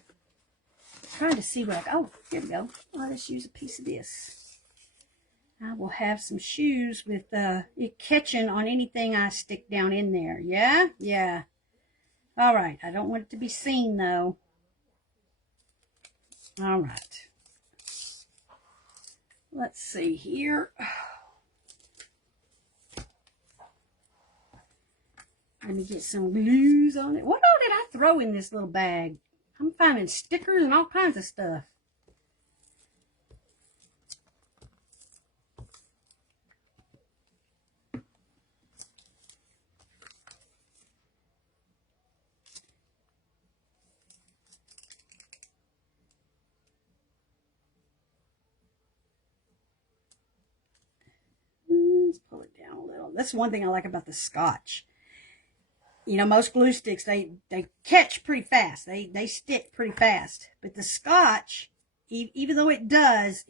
trying to see what oh, here we go. I'll just use a piece of this. I will have some shoes with it catching on anything I stick down in there. Yeah? Yeah. All right. I don't want it to be seen, though. All right. Let's see here. Let me get some glues on it. What all did I throw in this little bag? I'm finding stickers and all kinds of stuff. Let's pull it down a little. That's one thing I like about the Scotch. You know, most glue sticks, they catch pretty fast. They stick pretty fast. But the Scotch, even though it does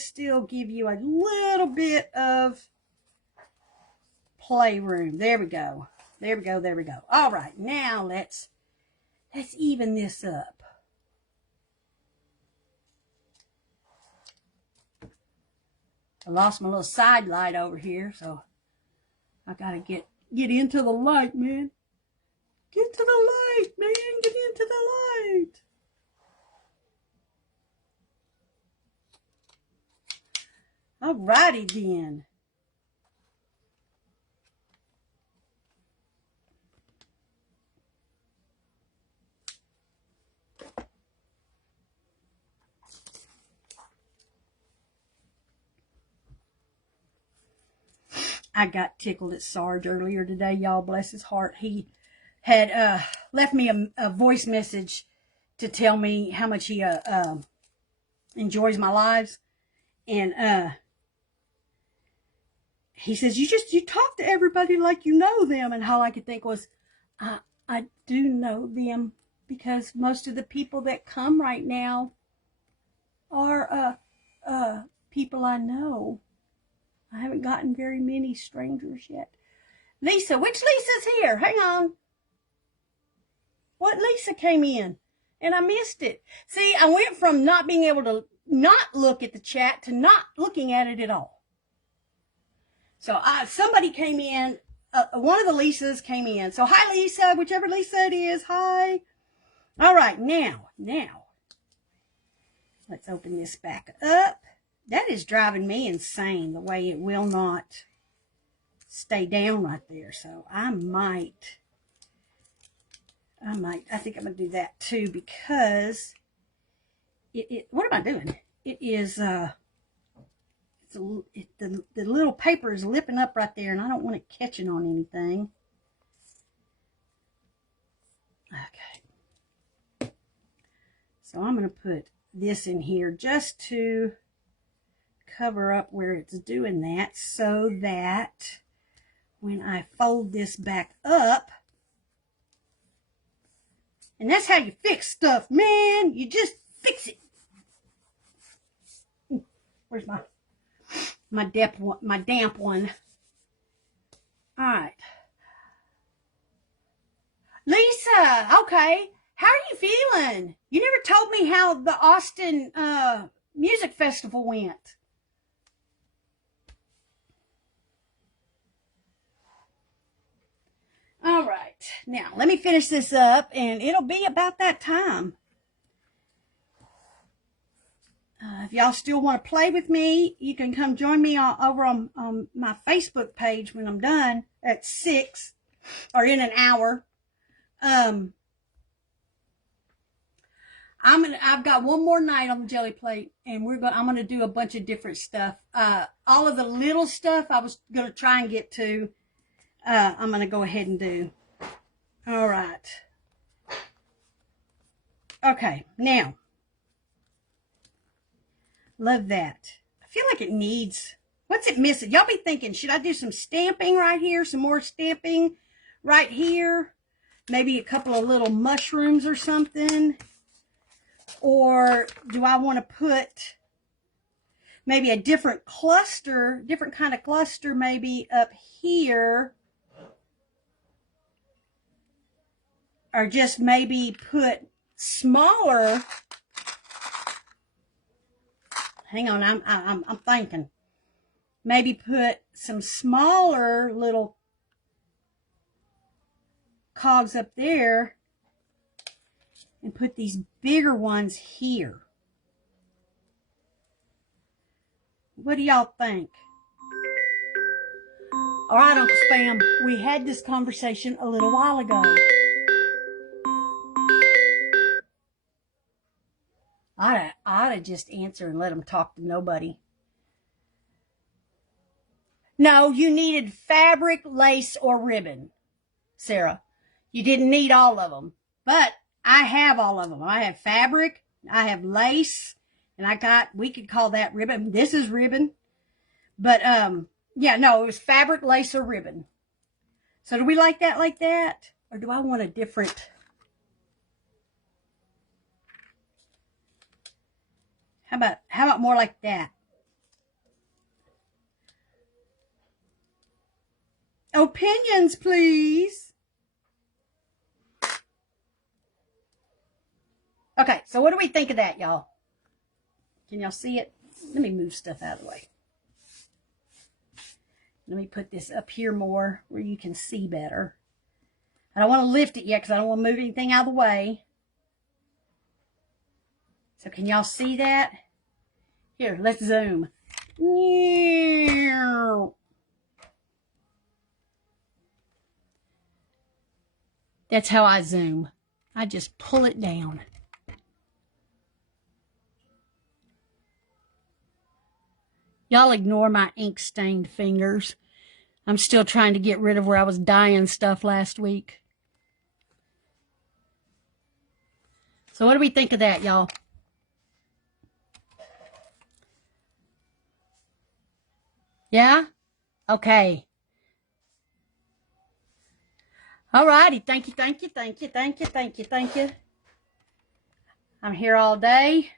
still give you a little bit of playroom. There we go. There we go. There we go. All right. Now let's even this up. I lost my little side light over here, so I gotta get into the light, man. Get to the light, man. Get into the light. All righty then. I got tickled at Sarge earlier today, y'all. Bless his heart. He had left me a voice message to tell me how much he enjoys my lives. And he says, you talk to everybody like you know them. And all I could think was, I do know them, because most of the people that come right now are people I know. I haven't gotten very many strangers yet. Lisa, which Lisa's here? Hang on. What Lisa came in? And I missed it. See, I went from not being able to not look at the chat to not looking at it at all. So somebody came in. One of the Lisas came in. So hi, Lisa, whichever Lisa it is. Hi. All right, now. Let's open this back up. That is driving me insane, the way it will not stay down right there. So I think I'm going to do that too, because what am I doing? It is, the little paper is lipping up right there, and I don't want it catching on anything. Okay. So I'm going to put this in here just to cover up where it's doing that, so that when I fold this back up, and that's how you fix stuff, man. You just fix it. Where's my damp one? All right. Lisa, okay. How are you feeling? You never told me how the Austin Music Festival went. All right, now let me finish this up, and it'll be about that time. If y'all still want to play with me, you can come join me over on my Facebook page when I'm done at 6 or in an hour. I've got one more night on the jelly plate, and I'm gonna do a bunch of different stuff. All of the little stuff I was gonna try and get to, I'm gonna go ahead and do. All right. Okay, now. Love that. I feel like it needs, what's it missing? Y'all be thinking, should I do some stamping right here? Some more stamping right here? Maybe a couple of little mushrooms or something? Or do I want to put maybe a different kind of cluster maybe up here? Or just maybe put smaller. Hang on, I'm thinking. Maybe put some smaller little cogs up there and put these bigger ones here. What do y'all think? All right, Uncle Spam, we had this conversation a little while ago. I ought to just answer and let them talk to nobody. No, you needed fabric, lace, or ribbon, Sarah. You didn't need all of them, but I have all of them. I have fabric, I have lace, and we could call that ribbon. This is ribbon, but yeah, no, it was fabric, lace, or ribbon. So do we like that? Or do I want a different? How about more like that? Opinions, please. Okay, so what do we think of that, y'all? Can y'all see it? Let me move stuff out of the way. Let me put this up here more where you can see better. I don't want to lift it yet because I don't want to move anything out of the way. So can y'all see that? Here, let's zoom. That's how I zoom. I just pull it down. Y'all ignore my ink-stained fingers. I'm still trying to get rid of where I was dyeing stuff last week. So what do we think of that, y'all? Yeah? Okay. All righty. Thank you. I'm here all day.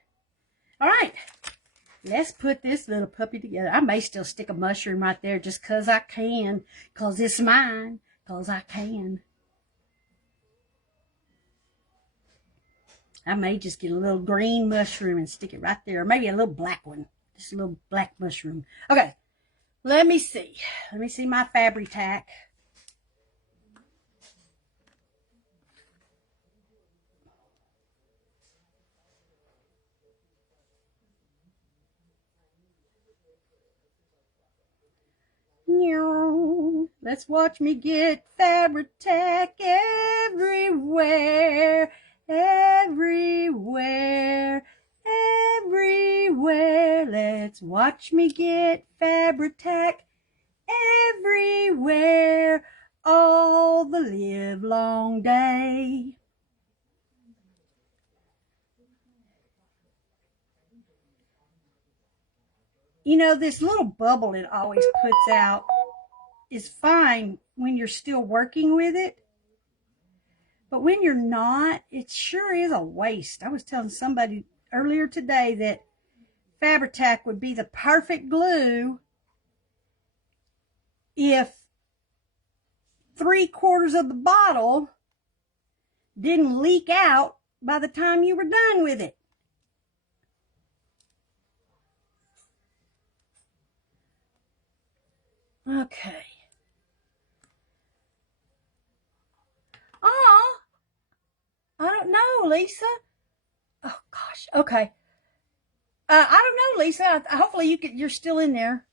All right. Let's put this little puppy together. I may still stick a mushroom right there just because I can. Because it's mine. Because I can. I may just get a little green mushroom and stick it right there. Or maybe a little black one. Just a little black mushroom. Okay. Let me see. Let me see my Fabri-Tac. Let's watch me get Fabri-Tac everywhere, everywhere, everywhere. Let's watch me get Fabri-Tac everywhere, all the livelong day. You know, this little bubble it always puts out is fine when you're still working with it. But when you're not, it sure is a waste. I was telling somebody earlier today that Fabri-Tac would be the perfect glue if 3/4 of the bottle didn't leak out by the time you were done with it. Okay. Oh, I don't know, Lisa. Oh, gosh. Okay. I don't know, Lisa. Hopefully you're still in there.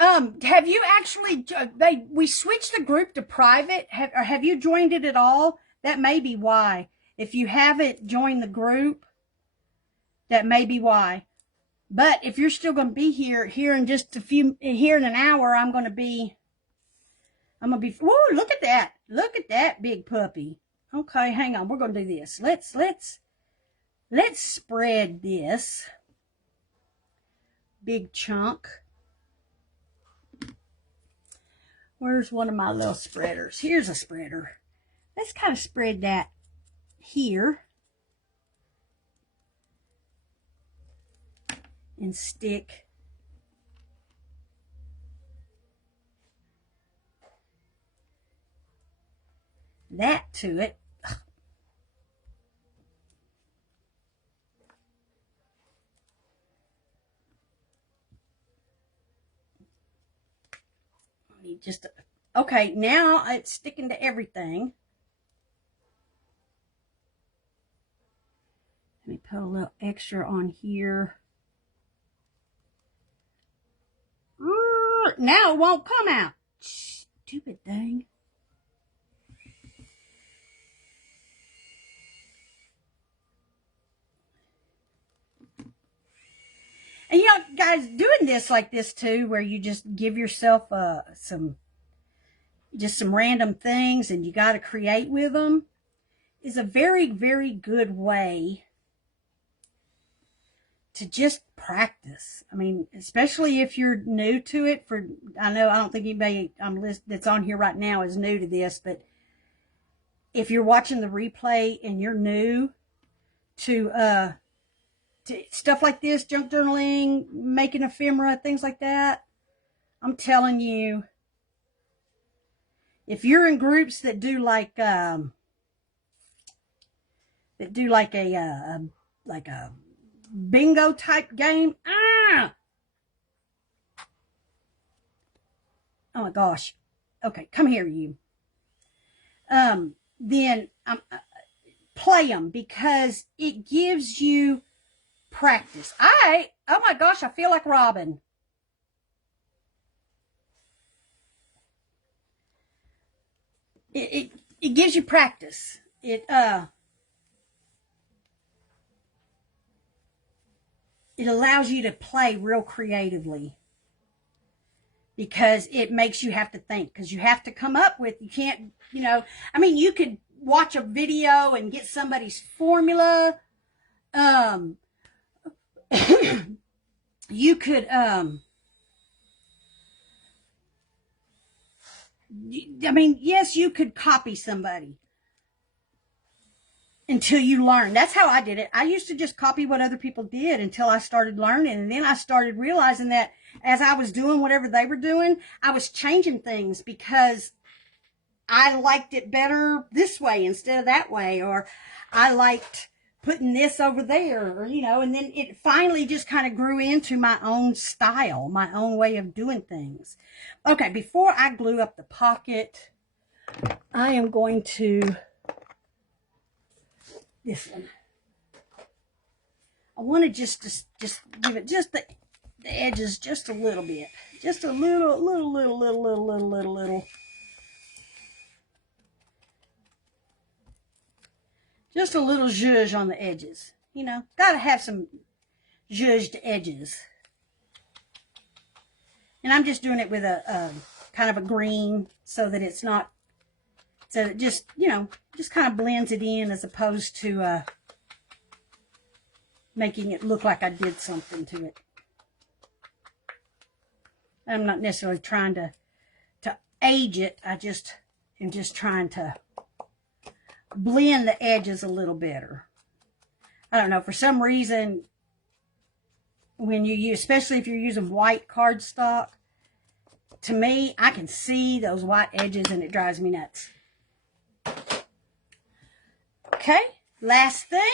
Have you actually, we switched the group to private. Have you joined it at all? That may be why. If you haven't joined the group, that may be why. But if you're still going to be here in just here in an hour, I'm going to be, whoa, look at that. Look at that big puppy. Okay, hang on. We're going to do this. Let's spread this big chunk. Where's one of my little spreaders? Here's a spreader. Let's kind of spread that here and stick that to it. Just okay, now it's sticking to everything. Let me put a little extra on here. Now it won't come out. Stupid thing. And you know, guys, doing this like this too, where you just give yourself some random things and you got to create with them, is a very, very good way to just practice. I mean, especially if you're new to it. I don't think anybody on the list that's on here right now is new to this, but if you're watching the replay and you're new to stuff like this, junk journaling, making ephemera, things like that, I'm telling you, if you're in groups that do like a bingo type game, oh my gosh, okay, come here, you. Then play them, because it gives you practice. Oh my gosh, I feel like Robin. It gives you practice. It allows you to play real creatively, because it makes you have to think, because you have to come up with, you can't, I mean, you could watch a video and get somebody's formula. You could, yes, you could copy somebody until you learn. That's how I did it. I used to just copy what other people did until I started learning. And then I started realizing that as I was doing whatever they were doing, I was changing things because I liked it better this way instead of that way. Or I liked putting this over there, or, and then it finally just kind of grew into my own style, my own way of doing things. Okay, before I glue up the pocket, I am going to, this one, I want to just give it just the edges just a little bit, just a little. Just a little zhuzh on the edges. Got to have some zhuzhed edges. And I'm just doing it with a kind of a green, so that it's not, so it just, just kind of blends it in, as opposed to making it look like I did something to it. I'm not necessarily trying to age it. I just am just trying to blend the edges a little better. I don't know, for some reason, when you use, especially if you're using white cardstock, to me, I can see those white edges and it drives me nuts. Okay, last thing,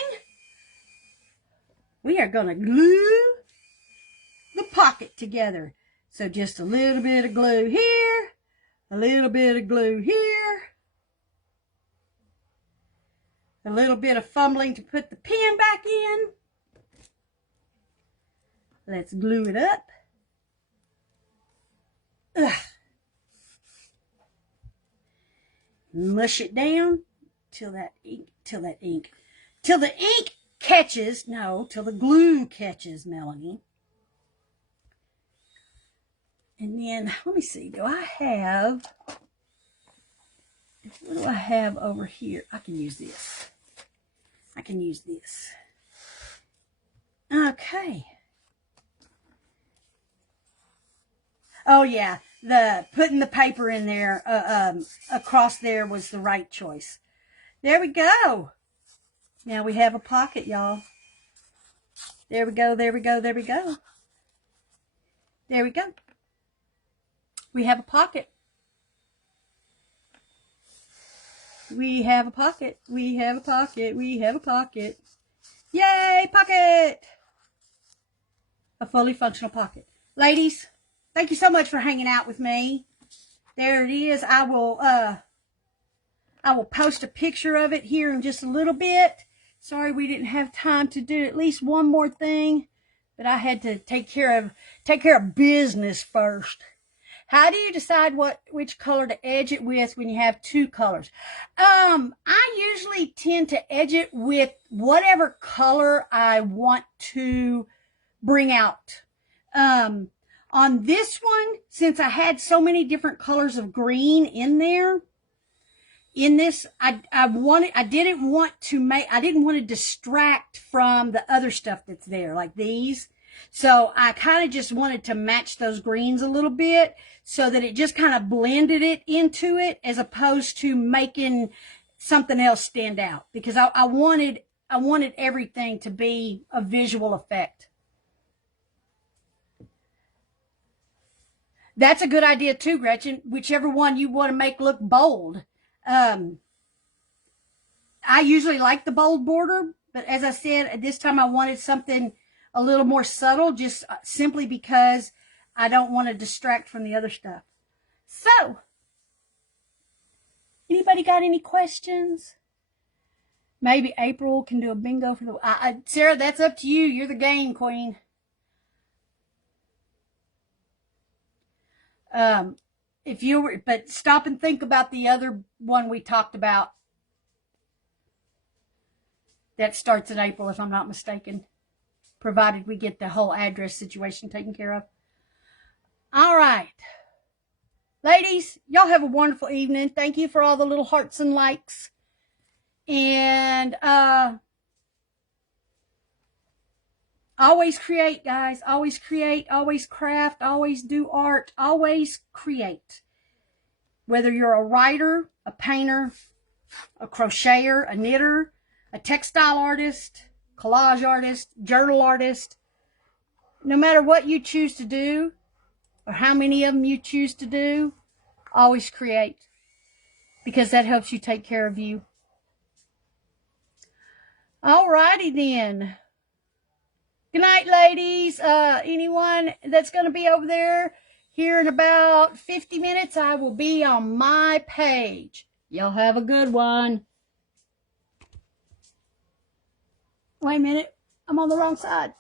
we are going to glue the pocket together. So just a little bit of glue here, a little bit of glue here, a little bit of fumbling to put the pin back in. Let's glue it up. Ugh. Mush it down till the ink catches, no, till the glue catches, Melanie. And then, let me see, what do I have over here? I can use this. Okay. Oh yeah, putting the paper in there, across there was the right choice. There we go. Now we have a pocket, y'all. There we go. We have a pocket. We have a pocket. Yay, pocket! A fully functional pocket. Ladies, thank you so much for hanging out with me. There it is. I will post a picture of it here in just a little bit. Sorry we didn't have time to do at least one more thing, but I had to take care of business first. How do you decide which color to edge it with when you have two colors? I usually tend to edge it with whatever color I want to bring out. On this one, since I had so many different colors of green in there, in this, I didn't want to distract from the other stuff that's there, like these. So I kind of just wanted to match those greens a little bit so that it just kind of blended it into it, as opposed to making something else stand out, because I wanted everything to be a visual effect. That's a good idea too, Gretchen. Whichever one you want to make look bold. I usually like the bold border, but as I said, at this time I wanted something a little more subtle, just simply because I don't want to distract from the other stuff. So, anybody got any questions? Maybe April can do a bingo for the... Sarah, that's up to you. You're the game queen. But stop and think about the other one we talked about. That starts in April, if I'm not mistaken. Provided we get the whole address situation taken care of. All right. Ladies, y'all have a wonderful evening. Thank you for all the little hearts and likes. And always create, guys. Always create, always craft, always do art, always create. Whether you're a writer, a painter, a crocheter, a knitter, a textile artist, collage artist, journal artist, no matter what you choose to do or how many of them you choose to do, always create, because that helps you take care of you. Alrighty then. Good night, ladies. Anyone that's going to be over there here in about 50 minutes, I will be on my page. Y'all have a good one. Wait a minute. I'm on the wrong side.